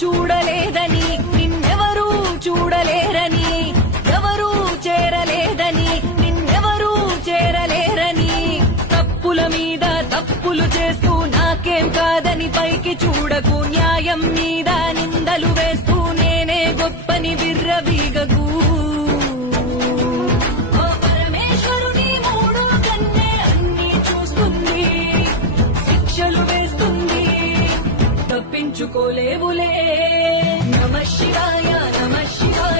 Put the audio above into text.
చూడలేదని నిన్నెవరూ చూడలేరని ఎవరూ చేరలేదని నిన్నెవరూ చేరలేరని తప్పుల మీద తప్పులు చేస్తూ నాకేం కాదని పైకి చూడకు న్యాయం మీద నిందలు వేస్తూ నేనే గొప్పని విర్రవీగకు ఓ పరమేశ్వరుని మూడు కన్నే అన్ని చూస్తుంది శిక్షలు వేస్తుంది తప్పించుకోలేవులే నమః శివాయ నమః శివాయ